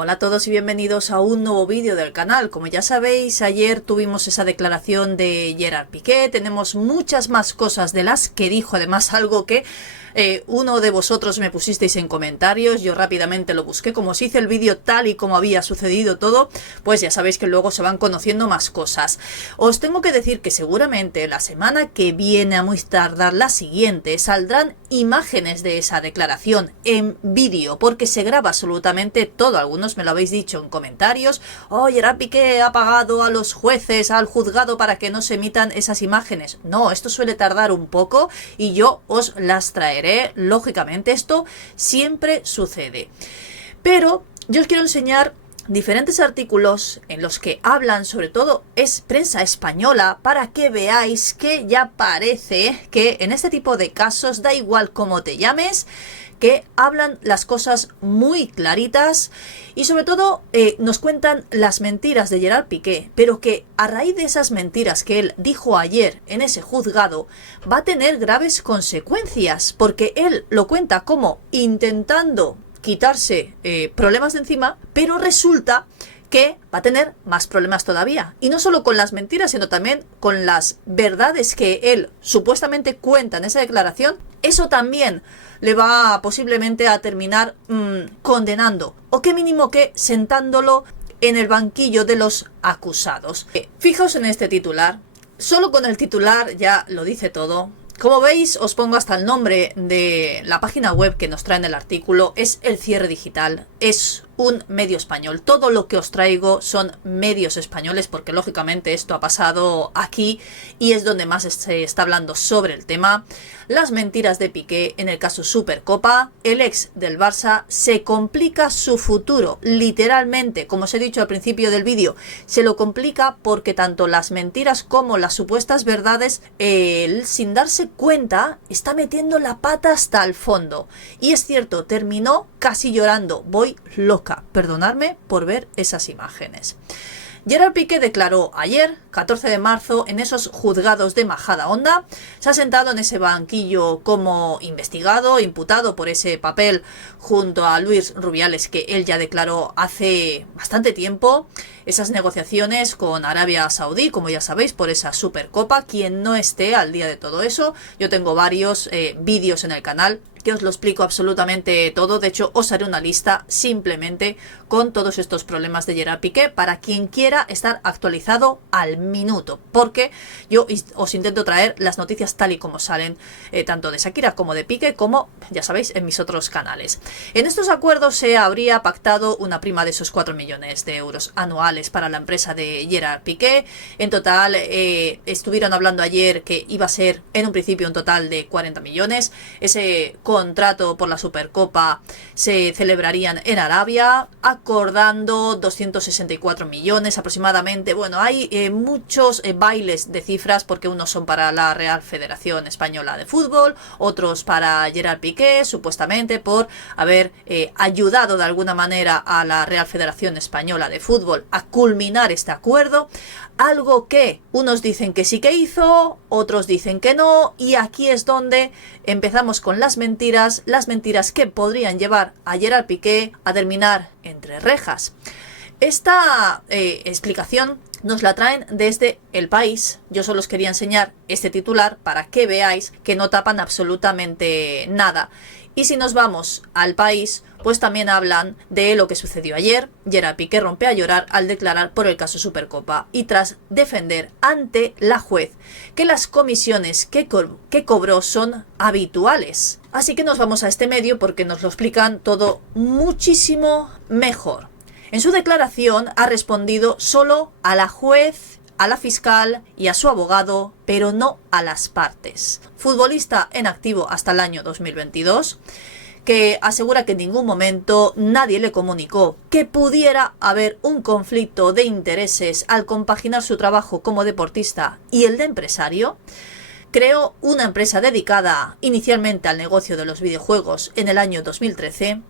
Hola a todos y bienvenidos a un nuevo vídeo del canal. Como ya sabéis, ayer tuvimos esa declaración de Gerard Piqué. Tenemos muchas más cosas de las que dijo, además algo que uno de vosotros me pusisteis en comentarios. Yo rápidamente lo busqué, como os hice el vídeo tal y como había sucedido todo, pues ya sabéis que luego se van conociendo más cosas. Os tengo que decir que seguramente la semana que viene, a muy tardar la siguiente, saldrán imágenes de esa declaración en vídeo, porque se graba absolutamente todo. Algunos me lo habéis dicho en comentarios: oh, Gerard Piqué ha pagado a los jueces, al juzgado, para que no se emitan esas imágenes. No, esto suele tardar un poco y yo os las traeré. Lógicamente esto siempre sucede, pero yo os quiero enseñar diferentes artículos en los que hablan, sobre todo es prensa española, para que veáis que ya parece que en este tipo de casos, da igual cómo te llames, que hablan las cosas muy claritas y sobre todo nos cuentan las mentiras de Gerard Piqué, pero que a raíz de esas mentiras que él dijo ayer en ese juzgado va a tener graves consecuencias, porque él lo cuenta como intentando quitarse problemas de encima, pero resulta que va a tener más problemas todavía. Y no solo con las mentiras, sino también con las verdades que él supuestamente cuenta en esa declaración. Eso también le va posiblemente a terminar condenando, o que mínimo que sentándolo en el banquillo de los acusados. Fijaos en este titular. Solo con el titular ya lo dice todo. Como veis, os pongo hasta el nombre de la página web que nos traen el artículo. Es El Cierre Digital, es un medio español. Todo lo que os traigo son medios españoles, porque lógicamente esto ha pasado aquí y es donde más se está hablando sobre el tema. Las mentiras de Piqué en el caso Supercopa. El ex del Barça se complica su futuro, literalmente, como os he dicho al principio del vídeo, se lo complica porque tanto las mentiras como las supuestas verdades, él sin darse cuenta está metiendo la pata hasta el fondo. Y es cierto, terminó casi llorando. Voy loca, perdonadme por ver esas imágenes. Gerard Piqué declaró ayer, 14 de marzo, en esos juzgados de Majadahonda. Se ha sentado en ese banquillo como investigado, imputado por ese papel, junto a Luis Rubiales, que él ya declaró hace bastante tiempo. Esas negociaciones con Arabia Saudí, como ya sabéis, por esa Supercopa. Quien no esté al día de todo eso, yo tengo varios vídeos en el canal que os lo explico absolutamente todo. De hecho, os haré una lista simplemente con todos estos problemas de Gerard Piqué para quien quiera estar actualizado al minuto, porque yo os intento traer las noticias tal y como salen, tanto de Shakira como de Piqué, como ya sabéis en mis otros canales. En estos acuerdos se habría pactado una prima de esos 4 millones de euros anuales para la empresa de Gerard Piqué. En total estuvieron hablando ayer que iba a ser en un principio un total de 40 millones. Ese contrato por la Supercopa se celebrarían en Arabia, acordando 264 millones aproximadamente. Bueno, hay muchos bailes de cifras, porque unos son para la Real Federación Española de Fútbol, otros para Gerard Piqué, supuestamente por haber ayudado de alguna manera a la Real Federación Española de Fútbol a culminar este acuerdo. Algo que unos dicen que sí que hizo, otros dicen que no, y aquí es donde empezamos con las mentiras que podrían llevar a Gerard Piqué a terminar entre rejas. Esta explicación nos la traen desde El País. Yo solo os quería enseñar este titular para que veáis que no tapan absolutamente nada. Y si nos vamos al País, pues también hablan de lo que sucedió ayer. Gerard Piqué rompe a llorar al declarar por el caso Supercopa y tras defender ante la juez que las comisiones que cobró son habituales. Así que nos vamos a este medio porque nos lo explican todo muchísimo mejor. En su declaración ha respondido solo a la juez, a la fiscal y a su abogado, pero no a las partes. Futbolista en activo hasta el año 2022, que asegura que en ningún momento nadie le comunicó que pudiera haber un conflicto de intereses al compaginar su trabajo como deportista y el de empresario. Creó una empresa dedicada inicialmente al negocio de los videojuegos en el año 2013.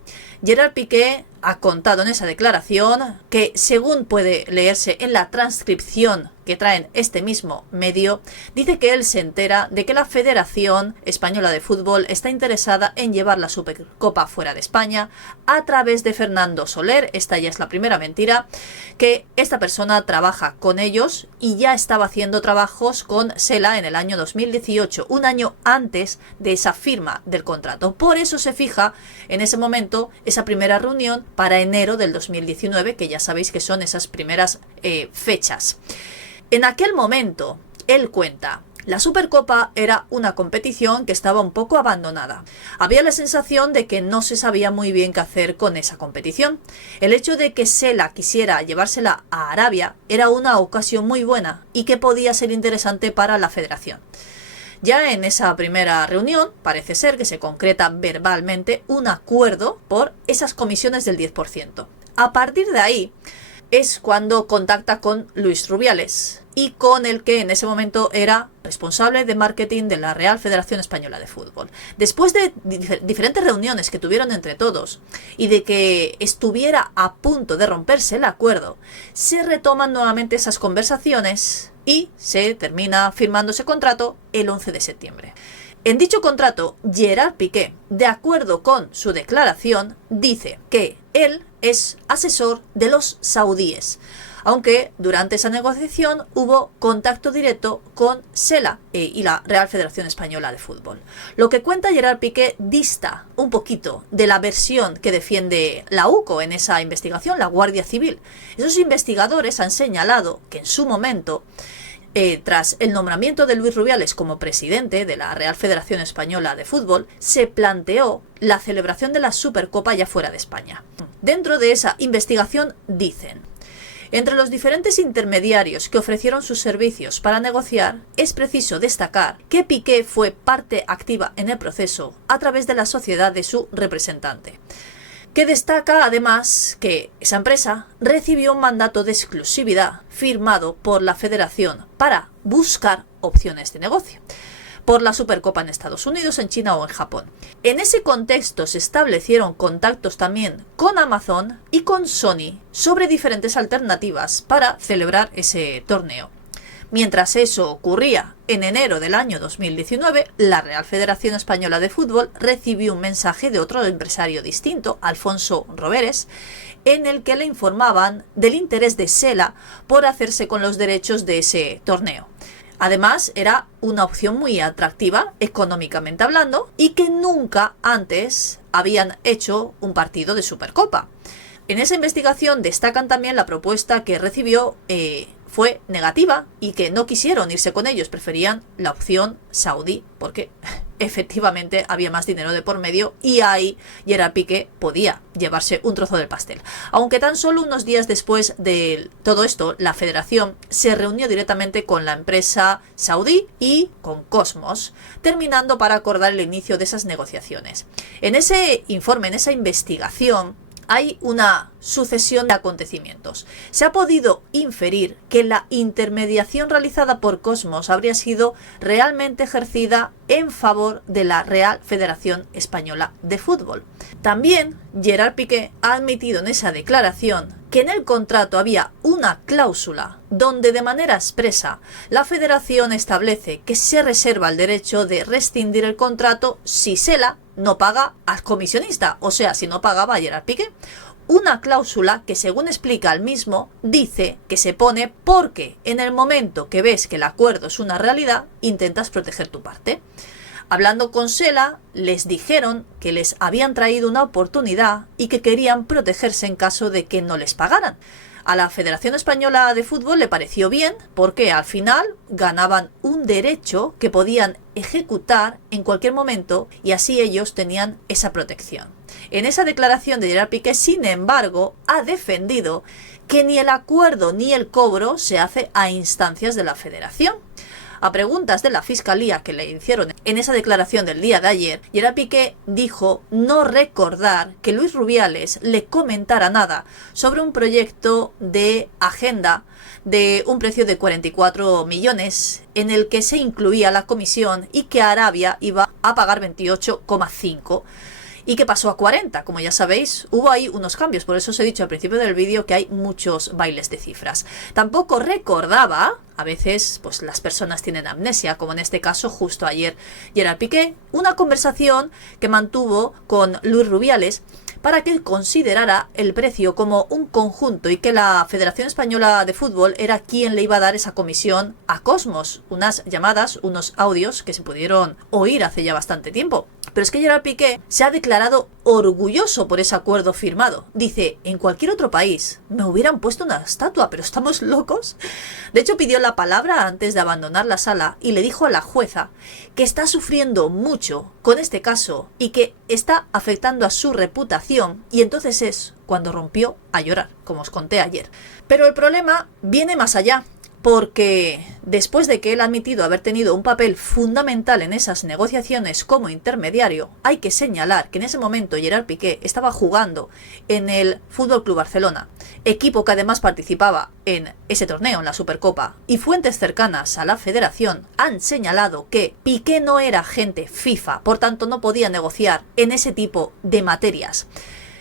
Gerard Piqué ha contado en esa declaración que, según puede leerse en la transcripción que traen este mismo medio, dice que él se entera de que la Federación Española de Fútbol está interesada en llevar la Supercopa fuera de España a través de Fernando Soler. Esta ya es la primera mentira, que esta persona trabaja con ellos y ya estaba haciendo trabajos con Sela en el año 2018, un año antes de esa firma del contrato. Por eso se fija en ese momento esa primera reunión para enero del 2019, que ya sabéis que son esas primeras fechas. En aquel momento, él cuenta, la Supercopa era una competición que estaba un poco abandonada. Había la sensación de que no se sabía muy bien qué hacer con esa competición. El hecho de que Sela quisiera llevársela a Arabia era una ocasión muy buena y que podía ser interesante para la federación. Ya en esa primera reunión parece ser que se concreta verbalmente un acuerdo por esas comisiones del 10%. A partir de ahí es cuando contacta con Luis Rubiales y con el que en ese momento era responsable de marketing de la Real Federación Española de Fútbol. Después de diferentes reuniones que tuvieron entre todos y de que estuviera a punto de romperse el acuerdo, se retoman nuevamente esas conversaciones y se termina firmando ese contrato el 11 de septiembre. En dicho contrato, Gerard Piqué, de acuerdo con su declaración, dice que él es asesor de los saudíes, aunque durante esa negociación hubo contacto directo con Sela y la Real Federación Española de Fútbol. Lo que cuenta Gerard Piqué dista un poquito de la versión que defiende la UCO en esa investigación, la Guardia Civil. Esos investigadores han señalado que en su momento, tras el nombramiento de Luis Rubiales como presidente de la Real Federación Española de Fútbol, se planteó la celebración de la Supercopa ya fuera de España. Dentro de esa investigación dicen: entre los diferentes intermediarios que ofrecieron sus servicios para negociar, es preciso destacar que Piqué fue parte activa en el proceso a través de la sociedad de su representante, que destaca además que esa empresa recibió un mandato de exclusividad firmado por la Federación para buscar opciones de negocio por la Supercopa en Estados Unidos, en China o en Japón. En ese contexto se establecieron contactos también con Amazon y con Sony sobre diferentes alternativas para celebrar ese torneo. Mientras eso ocurría, en enero del año 2019, la Real Federación Española de Fútbol recibió un mensaje de otro empresario distinto, Alfonso Roberes, en el que le informaban del interés de Sela por hacerse con los derechos de ese torneo. Además, era una opción muy atractiva, económicamente hablando, y que nunca antes habían hecho un partido de Supercopa. En esa investigación destacan también la propuesta que recibió fue negativa y que no quisieron irse con ellos, preferían la opción saudí porque efectivamente había más dinero de por medio y ahí Gerard Piqué podía llevarse un trozo del pastel. Aunque tan solo unos días después de todo esto, la federación se reunió directamente con la empresa saudí y con Cosmos, terminando para acordar el inicio de esas negociaciones. En ese informe, en esa investigación, hay una sucesión de acontecimientos. Se ha podido inferir que la intermediación realizada por Cosmos habría sido realmente ejercida en favor de la Real Federación Española de Fútbol. También Gerard Piqué ha admitido en esa declaración que en el contrato había una cláusula donde de manera expresa la Federación establece que se reserva el derecho de rescindir el contrato si Sela no paga al comisionista, o sea, si no pagaba a Gerard Piqué. Una cláusula que, según explica el mismo, dice que se pone porque en el momento que ves que el acuerdo es una realidad, intentas proteger tu parte. Hablando con Sela, les dijeron que les habían traído una oportunidad y que querían protegerse en caso de que no les pagaran. A la Federación Española de Fútbol le pareció bien porque al final ganaban un derecho que podían ejecutar en cualquier momento y así ellos tenían esa protección. En esa declaración de Gerard Piqué, sin embargo, ha defendido que ni el acuerdo ni el cobro se hace a instancias de la Federación. A preguntas de la Fiscalía que le hicieron en esa declaración del día de ayer, Gerard Piqué dijo no recordar que Luis Rubiales le comentara nada sobre un proyecto de agenda de un precio de 44 millones en el que se incluía la comisión y que Arabia iba a pagar 28,5. y que pasó a 40. Como ya sabéis, hubo ahí unos cambios, por eso os he dicho al principio del vídeo que hay muchos bailes de cifras. Tampoco recordaba, a veces pues las personas tienen amnesia, como en este caso justo ayer Gerard Piqué, una conversación que mantuvo con Luis Rubiales para que considerara el precio como un conjunto y que la Federación Española de Fútbol era quien le iba a dar esa comisión a Cosmos. Unas llamadas, unos audios que se pudieron oír hace ya bastante tiempo. Pero es que Gerard Piqué se ha declarado orgulloso por ese acuerdo firmado. Dice, en cualquier otro país me hubieran puesto una estatua, pero ¿estamos locos? De hecho, pidió la palabra antes de abandonar la sala y le dijo a la jueza que está sufriendo mucho con este caso y que está afectando a su reputación, y entonces es cuando rompió a llorar, como os conté ayer. Pero el problema viene más allá, porque después de que él ha admitido haber tenido un papel fundamental en esas negociaciones como intermediario, hay que señalar que en ese momento Gerard Piqué estaba jugando en el Fútbol Club Barcelona, equipo que además participaba en ese torneo, en la Supercopa, y fuentes cercanas a la federación han señalado que Piqué no era agente FIFA, por tanto no podía negociar en ese tipo de materias.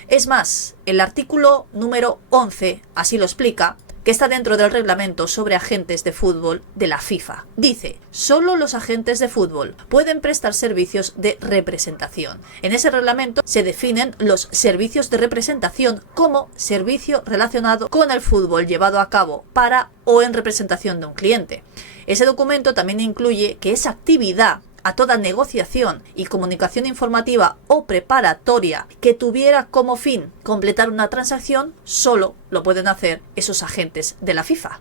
Es más, el artículo número 11 así lo explica, que está dentro del reglamento sobre agentes de fútbol de la FIFA. Dice, solo los agentes de fútbol pueden prestar servicios de representación. En ese reglamento se definen los servicios de representación como servicio relacionado con el fútbol llevado a cabo para o en representación de un cliente. Ese documento también incluye que esa actividad a toda negociación y comunicación informativa o preparatoria que tuviera como fin completar una transacción, solo lo pueden hacer esos agentes de la FIFA.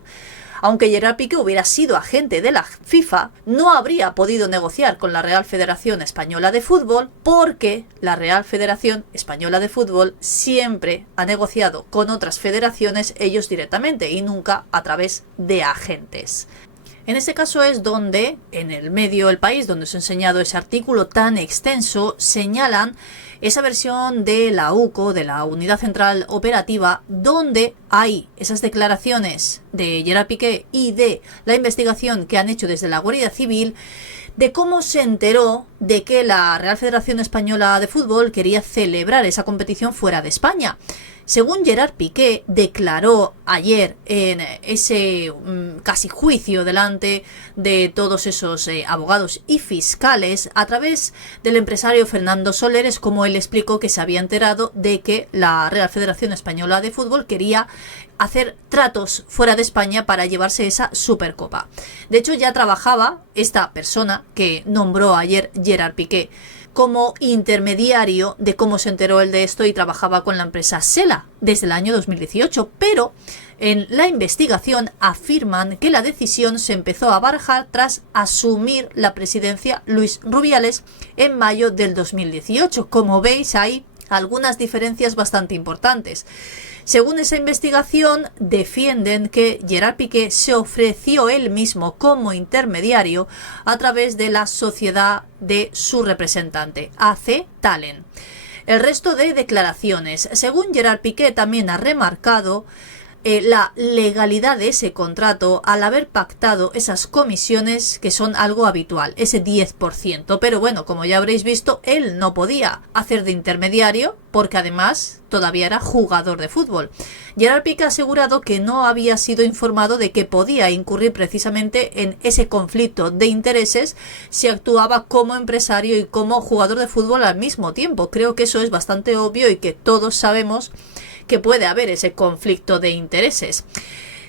Aunque Gerard Piqué hubiera sido agente de la FIFA, no habría podido negociar con la Real Federación Española de Fútbol, porque la Real Federación Española de Fútbol siempre ha negociado con otras federaciones ellos directamente y nunca a través de agentes. En este caso es donde, en el medio del país, donde os he enseñado ese artículo tan extenso, señalan esa versión de la UCO, de la Unidad Central Operativa, donde hay esas declaraciones de Gerard Piqué y de la investigación que han hecho desde la Guardia Civil, de cómo se enteró de que la Real Federación Española de Fútbol quería celebrar esa competición fuera de España. Según Gerard Piqué declaró ayer en ese casi juicio delante de todos esos abogados y fiscales, a través del empresario Fernando Soler, es como él explicó que se había enterado de que la Real Federación Española de Fútbol quería hacer tratos fuera de España para llevarse esa Supercopa. De hecho, ya trabajaba esta persona que nombró ayer Gerard Piqué como intermediario de cómo se enteró él de esto, y trabajaba con la empresa Sela desde el año 2018, pero en la investigación afirman que la decisión se empezó a barajar tras asumir la presidencia Luis Rubiales en mayo del 2018. Como veis, hay algunas diferencias bastante importantes. Según esa investigación, defienden que Gerard Piqué se ofreció él mismo como intermediario a través de la sociedad de su representante, AC Talent. El resto de declaraciones, según Gerard Piqué, también ha remarcado la legalidad de ese contrato al haber pactado esas comisiones que son algo habitual, ese 10%. Pero bueno, como ya habréis visto, él no podía hacer de intermediario porque además todavía era jugador de fútbol. Gerard Piqué ha asegurado que no había sido informado de que podía incurrir precisamente en ese conflicto de intereses si actuaba como empresario y como jugador de fútbol al mismo tiempo. Creo que eso es bastante obvio y que todos sabemos que puede haber ese conflicto de intereses.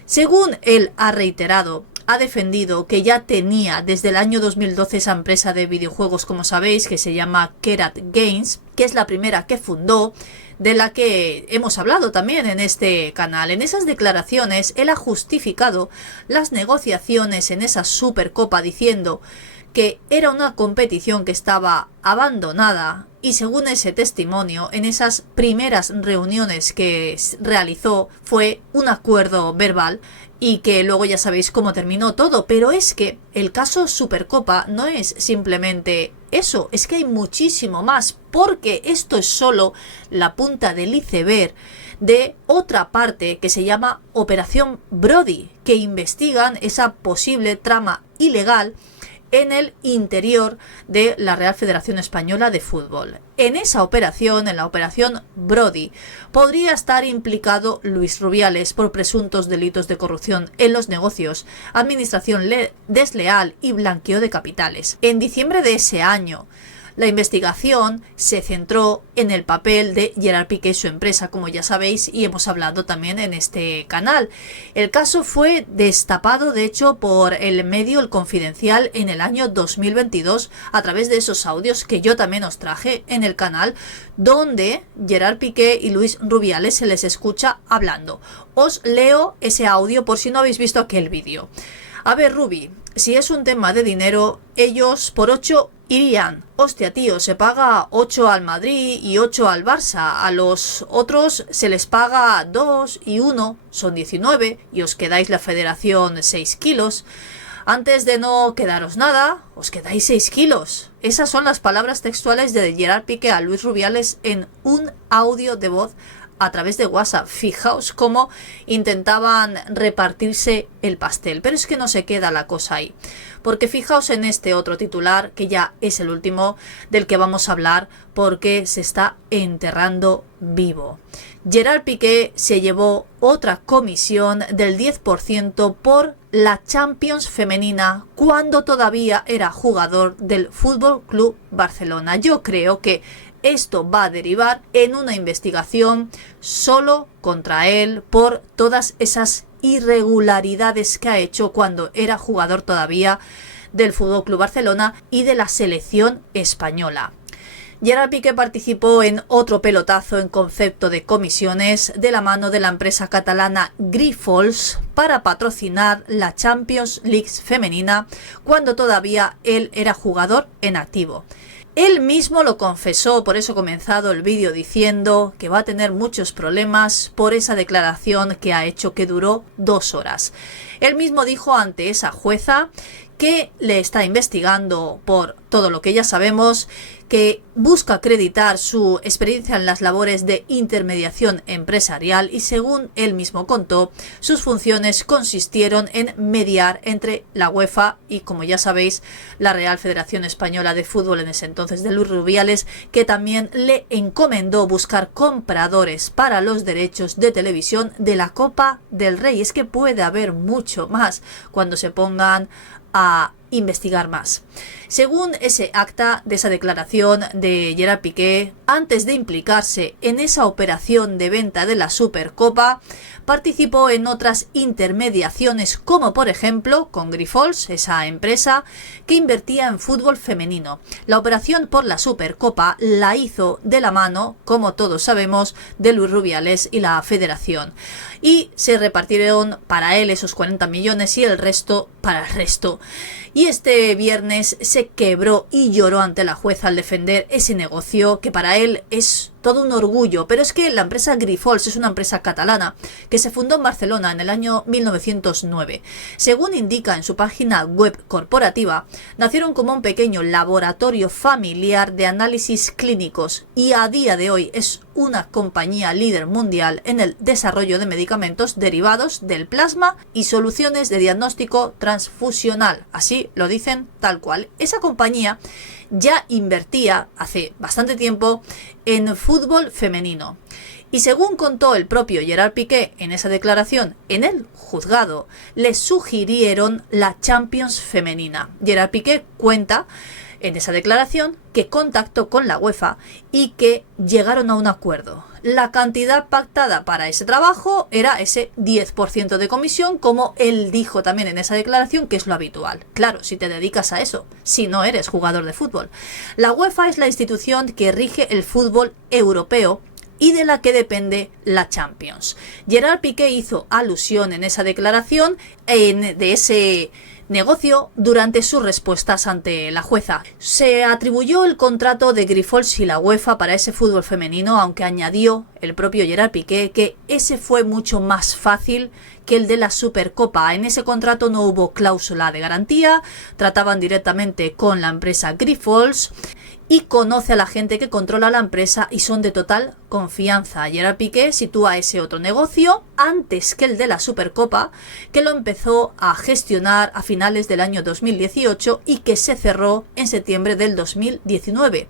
Según él ha reiterado, ha defendido que ya tenía desde el año 2012 esa empresa de videojuegos, como sabéis, que se llama Kerat Games, que es la primera que fundó, de la que hemos hablado también en este canal. En esas declaraciones, él ha justificado las negociaciones en esa Supercopa diciendo que era una competición que estaba abandonada, y según ese testimonio, en esas primeras reuniones que realizó fue un acuerdo verbal y que luego ya sabéis cómo terminó todo. Pero es que el caso Supercopa no es simplemente eso, es que hay muchísimo más, porque esto es solo la punta del iceberg de otra parte que se llama Operación Brody, que investigan esa posible trama ilegal en el interior de la Real Federación Española de Fútbol. En esa operación, en la operación Brody, podría estar implicado Luis Rubiales por presuntos delitos de corrupción en los negocios, administración desleal y blanqueo de capitales. En diciembre de ese año, la investigación se centró en el papel de Gerard Piqué y su empresa, como ya sabéis, y hemos hablado también en este canal. El caso fue destapado, de hecho, por el medio El Confidencial en el año 2022 a través de esos audios que yo también os traje en el canal, donde Gerard Piqué y Luis Rubiales se les escucha hablando. Os leo ese audio por si no habéis visto aquel vídeo. A ver, Rubi, si es un tema de dinero, ellos por 8 irían. Hostia, tío, se paga 8 al Madrid y 8 al Barça. A los otros se les paga 2 y 1, son 19, y os quedáis la federación 6 kilos. Antes de no quedaros nada, os quedáis 6 kilos. Esas son las palabras textuales de Gerard Piqué a Luis Rubiales en un audio de voz a través de WhatsApp. Fijaos cómo intentaban repartirse el pastel, pero es que no se queda la cosa ahí, porque fijaos en este otro titular, que ya es el último del que vamos a hablar, porque se está enterrando vivo. Gerard Piqué se llevó otra comisión del 10% por la Champions femenina cuando todavía era jugador del Fútbol Club Barcelona. Yo creo que esto va a derivar en una investigación solo contra él por todas esas irregularidades que ha hecho cuando era jugador todavía del Fútbol Club Barcelona y de la selección española. Gerard Piqué participó en otro pelotazo en concepto de comisiones de la mano de la empresa catalana Grifols para patrocinar la Champions League femenina cuando todavía él era jugador en activo. Él mismo lo confesó, por eso he comenzado el vídeo diciendo que va a tener muchos problemas por esa declaración que ha hecho, que duró 2 horas. Él mismo dijo ante esa jueza que le está investigando por todo lo que ya sabemos, que busca acreditar su experiencia en las labores de intermediación empresarial y, según él mismo contó, sus funciones consistieron en mediar entre la UEFA y, como ya sabéis, la Real Federación Española de Fútbol en ese entonces de Luis Rubiales, que también le encomendó buscar compradores para los derechos de televisión de la Copa del Rey. Es que puede haber mucho más cuando se pongan a investigar más. Según ese acta de esa declaración de Gerard Piqué, antes de implicarse en esa operación de venta de la Supercopa, participó en otras intermediaciones, como por ejemplo con Grifols, esa empresa que invertía en fútbol femenino. La operación por la Supercopa la hizo de la mano, como todos sabemos, de Luis Rubiales y la Federación. Y se repartieron para él esos 40 millones y el resto para el resto. Y este viernes se quebró y lloró ante la jueza al defender ese negocio que para él es todo un orgullo. Pero es que la empresa Grifols es una empresa catalana que se fundó en Barcelona en el año 1909. Según indica en su página web corporativa, nacieron como un pequeño laboratorio familiar de análisis clínicos y a día de hoy es una compañía líder mundial en el desarrollo de medicamentos derivados del plasma y soluciones de diagnóstico transfusional. Así lo dicen tal cual. Esa compañía ya invertía hace bastante tiempo en fútbol femenino. Y según contó el propio Gerard Piqué en esa declaración en el juzgado, le sugirieron la Champions femenina. Gerard Piqué cuenta en esa declaración que contactó con la UEFA y que llegaron a un acuerdo. La cantidad pactada para ese trabajo era ese 10% de comisión, como él dijo también en esa declaración, que es lo habitual. Claro, si te dedicas a eso, si no eres jugador de fútbol. La UEFA es la institución que rige el fútbol europeo y de la que depende la Champions. Gerard Piqué hizo alusión en esa declaración de ese negocio durante sus respuestas ante la jueza. Se atribuyó el contrato de Grifols y la UEFA para ese fútbol femenino, aunque añadió el propio Gerard Piqué que ese fue mucho más fácil que el de la Supercopa. En ese contrato no hubo cláusula de garantía, trataban directamente con la empresa Grifols y conoce a la gente que controla la empresa y son de total confianza. Gerard Piqué sitúa ese otro negocio antes que el de la Supercopa, que lo empezó a gestionar a finales del año 2018 y que se cerró en septiembre del 2019.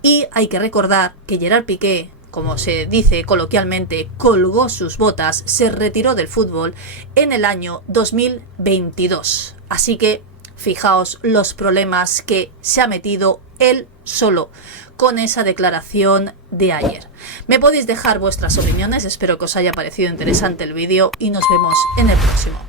Y hay que recordar que Gerard Piqué, como se dice coloquialmente, colgó sus botas, se retiró del fútbol en el año 2022. Así que fijaos los problemas que se ha metido él solo con esa declaración de ayer. Me podéis dejar vuestras opiniones, espero que os haya parecido interesante el vídeo y nos vemos en el próximo.